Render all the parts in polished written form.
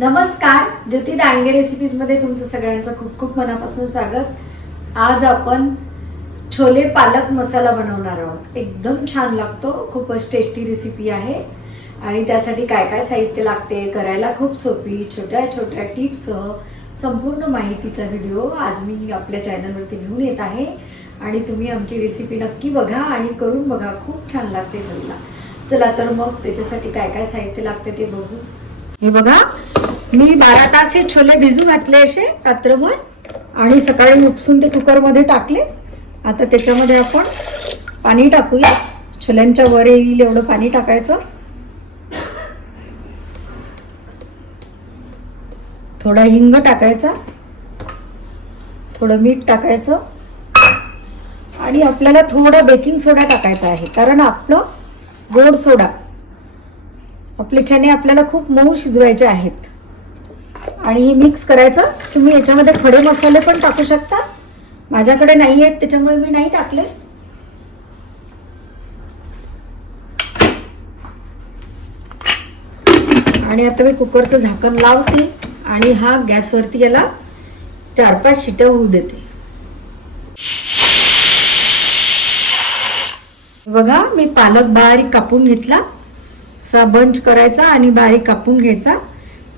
नमस्कार, ज्योती दांडगे रेसिपीजमध्ये तुमचं सगळ्यांचं खूप खूप मनापासून स्वागत। आज आपण छोले पालक मसाला बनवणार आहोत। एकदम छान लागतो, खूपच टेस्टी रेसिपी आहे आणि त्यासाठी काय काय साहित्य लागते, करायला खूप सोपी, छोट्या छोट्या टिप्ससह संपूर्ण माहितीचा व्हिडिओ आज मी आपल्या चॅनलवरती घेऊन येत आहे आणि तुम्ही आमची रेसिपी नक्की बघा आणि करून बघा, खूप छान लागते। चला तर मग त्याच्यासाठी काय काय साहित्य लागते ते बघू। हे बघा, मी 12 तास हे छोले भिजू घातले असे रात्रभर आणि सकाळी उपसून ते कुकरमध्ये टाकले। आता त्याच्यामध्ये आपण पाणी टाकूया, छोल्यांच्या वर येईल एवढं पाणी टाकायचं। थोडा हिंग टाकायचा, थोडं मीठ टाकायचं आणि आपल्याला थोडं बेकिंग सोडा टाकायचा आहे, कारण आपलं गोड सोडा, आपले चणे आपल्याला खूप मऊ शिजवायचे आहेत। आणि हे मिक्स करायचं। तुम्ही याच्यामध्ये खडे मसाले पण टाकू शकता, माझ्याकडे नाही आहेत त्याच्यामुळे मी नाही टाकले। आणि आता मी कुकरचं झाकण लावते आणि हा गॅसवरती याला 4-5 शिट्या होऊ देते। बघा, मी पालक बारीक कापून घेतला, असा बंच करायचा आणि बारीक कापून घ्यायचा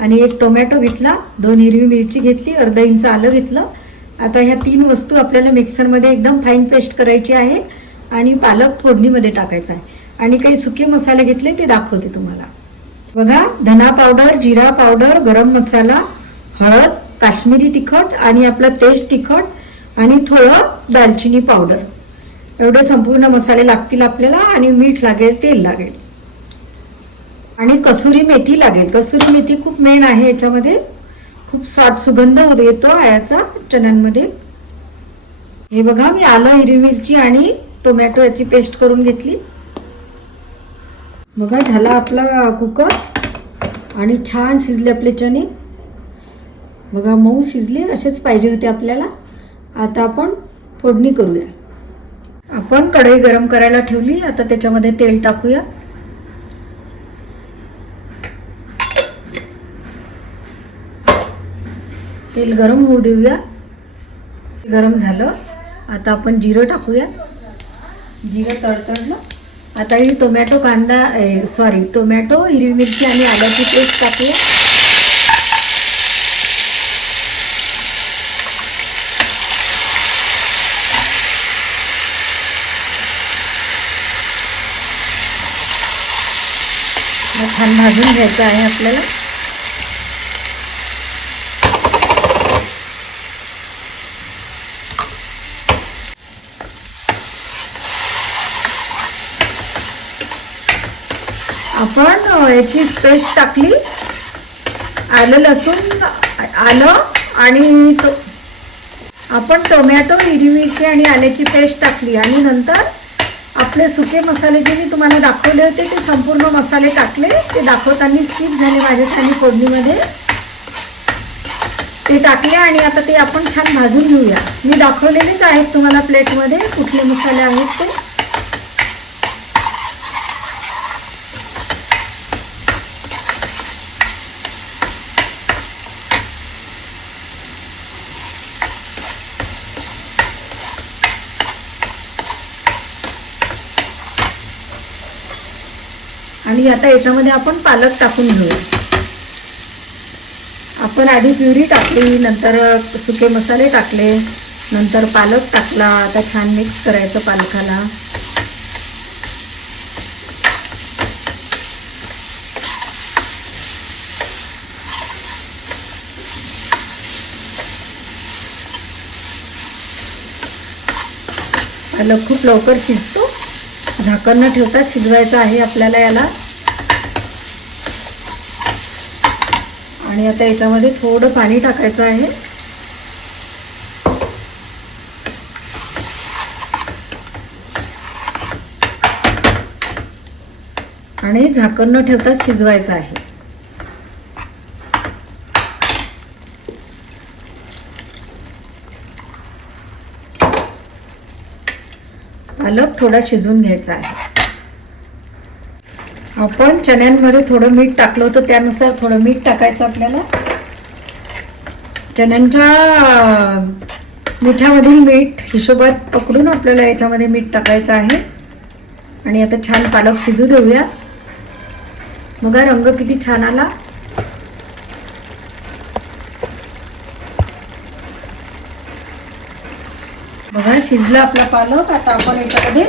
आणि एक टोमॅटो घेतला, 2 हिरवी मिरची घेतली, अर्धा इंच आलं घेतलं। आता ह्या 3 वस्तू आपल्याला मिक्सरमध्ये एकदम फाईन पेस्ट करायची आहे आणि पालक फोडणीमध्ये टाकायचा आहे। आणि काही सुके मसाले घेतले ते दाखवते तुम्हाला। बघा, धना पावडर, जिरा पावडर, गरम मसाला, हळद, काश्मीरी तिखट आणि आपला तेज तिखट आणि थोडं दालचिनी पावडर, एवढे संपूर्ण मसाले लागतील आपल्याला। आणि मीठ लागेल, तेल लागेल आणि कसुरी मेथी लागेल। कसुरी मेथी खूप मेन आहे याच्यामध्ये, खूप स्वाद सुगंध येतो याचा चण्यांमध्ये। हे बघा, मी आलं, हिरवी मिरची आणि टोमॅटो याची पेस्ट करून घेतली। बघा, झाला आपला कुकर आणि छान शिजले आपले चणे। बघा, मऊ शिजले, असेच पाहिजे होते आपल्याला। आता आपण फोडणी करूया। आपण कढई गरम करायला ठेवली, आता त्याच्यामध्ये तेल टाकूया। तेल गरम होऊ देऊया। गरम झालं, आता आपण जिरं टाकूया। जिरं तडतडलं, आता ही टोमॅटो टोमॅटो, हिरवी मिरची आणि आल्याची पेस्ट टाकूया। छान भाजून घ्यायचं आहे आपल्याला। आपण याची पेस्ट टाकली, आलं लसूण, आलं आणि आपण टोमॅटो, हिरवी मिरची आणि आल्याची पेस्ट टाकली आणि नंतर आपले सुके मसाले जे मी तुम्हाला दाखवले होते ते संपूर्ण मसाले टाकले। ते दाखवताना स्किप झाले माझ्यासाठी फोडणीमध्ये, ते टाकले आणि आता ते आपण छान भाजून घेऊया। मी दाखवलेलेच आहेत तुम्हाला प्लेटमध्ये कुठले मसाले आहेत ते। आणि आता याच्यामध्ये आपण पालक टाकून घेऊया। आपण आधी प्युरी टाकली, नंतर सुके मसाले टाकले, नंतर पालक टाकला। आता छान मिक्स करायचं पालकाला। पालक खूप लवकर शिजतो, झाकण न ठेवता शिजवायचं आहे आपल्याला याला। आणि आता याच्यामध्ये थोडं पाणी टाकायचं आहे आणि झाकण न ठेवता शिजवायचं आहे। पालक थोडा शिजून घ्यायचा आहे। आपण चण्यांमध्ये थोडं मीठ टाकलं होतं, त्यानुसार थोडं मीठ टाकायचं आपल्याला. चण्यांच्या मिठामधील मीठ हिशोबात पकडून आपल्याला याच्यामध्ये मीठ टाकायचं आहे. आणि आता छान पालक शिजू देऊया. बघा रंग किती छान आला. बघा शिजला आपला पालक. आता आपण याच्यामध्ये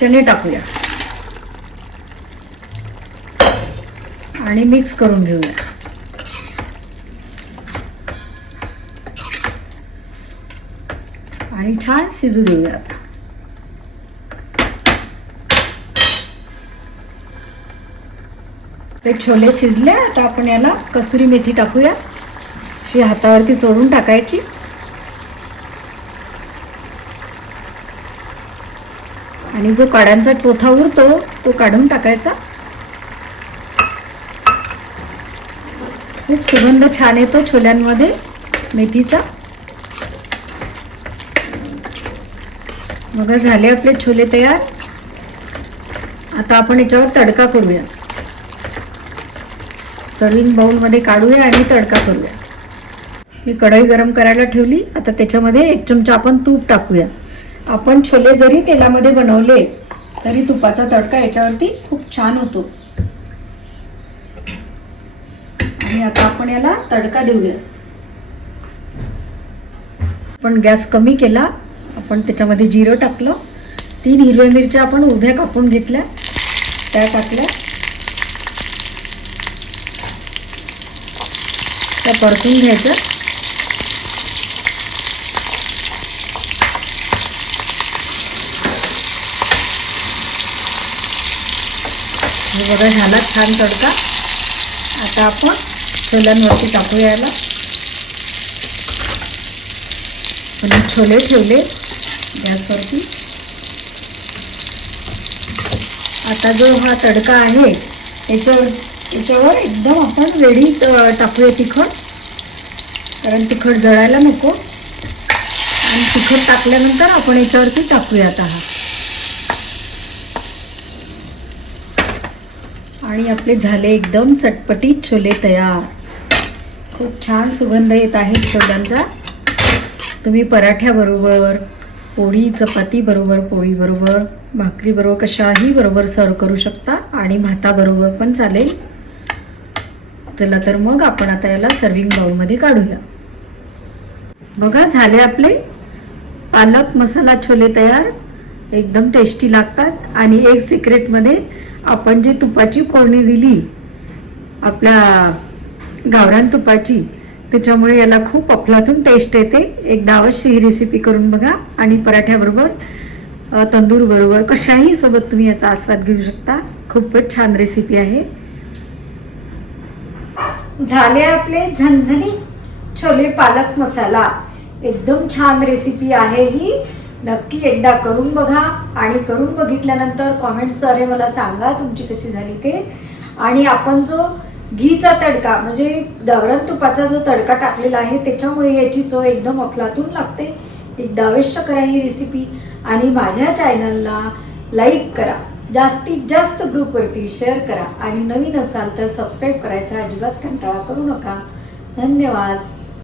चणे टाकूया आणि मिक्स करून घेऊया. आणि छान शिजू देऊया. ते छोले शिजले. आता आपण याला कसुरी मेथी टाकूया. अशी हातावरती चोळून टाकायची. आणि जो काड्यांचा चोथा उरतो तो काढून टाकायचा. खूप सुगंध छान येतो छोल्यांमध्ये मेथीचा. बघा झाले आपले छोले तयार. आता आपण याच्यावर तडका करूया. सर्विंग बाउलमध्ये काढूया आणि तडका करूया. मी कढई गरम करायला ठेवली. आता त्याच्यामध्ये 1 चमचा आपण तूप टाकूया. आपण छोले जरी तेलामध्ये बनवले तरी तुपाचा तडका याच्यावरती खूप छान होतो. आणि आता आपण याला तडका देऊया. आपण गॅस कमी केला. आपण त्याच्यामध्ये जिरं टाकलं. 3 हिरव्या मिरच्या आपण उभ्या कापून घेतल्या, त्या टाकल्या. त्या परतून घ्यायचं. हे बघा झाला छान तडका. आता आपण छोल्यांवरती टाकूया याला. आणि छोले ठेवले गॅसवरती. आता जो हा तडका आहे याच्यावर एकदम आपण वेडी टाकूया तिखट, कारण तिखट जळायला नको. आणि तिखट टाकल्यानंतर आपण याच्यावरती टाकूया आता हा. आणि आपले झाले एकदम चटपटीत छोले तयार. खूप छान सुगंध येत आहे छोल्यांचा. तुम्ही पराठ्याबरोबर, पोळी चपाती बरोबर, पोळी बरोबर, भाकरी बरोबर, कशाही बरोबर सर्व करू शकता. आणि भाताबरोबर पण चालेल. चला तर मग आपण आता याला सर्विंग बाउलमध्ये काढूया. बघा झाले आपले पालक मसाला छोले तयार. एकदम टेस्टी लागतात. आणि एक सिक्रेटमध्ये आपण जी तुपाची फोडणी दिली आपल्या गावरान तुपाची, त्याच्यामुळे याला खूप अफलातून टेस्ट येते. एकदा अवश्य ही रेसिपी करून बघा. आणि पराठ्याबरोबर, तंदूर बरोबर, कशाही सोबत तुम्ही याचा आस्वाद घेऊ शकता. खूपच छान रेसिपी आहे. झाले आपले झणझणीत छोले पालक मसाला. एकदम छान रेसिपी आहे ही. नक्की एकदा करून बघा. आणि करून बघितल्यानंतर कॉमेंट्सद्वारे मला सांगा तुमची कशी झाली ते. आणि आपण जो घीचा तडका म्हणजे गावरान तुपाचा जो तडका टाकलेला आहे त्याच्यामुळे याची चव एकदम अफलातून लागते. एकदा अवश्य करा ही रेसिपी. आणि माझ्या चॅनलला लाईक करा, जास्तीत जास्त ग्रुपवरती शेअर करा. आणि नवीन असाल तर सबस्क्राईब करायचा अजिबात कंटाळा करू नका. धन्यवाद.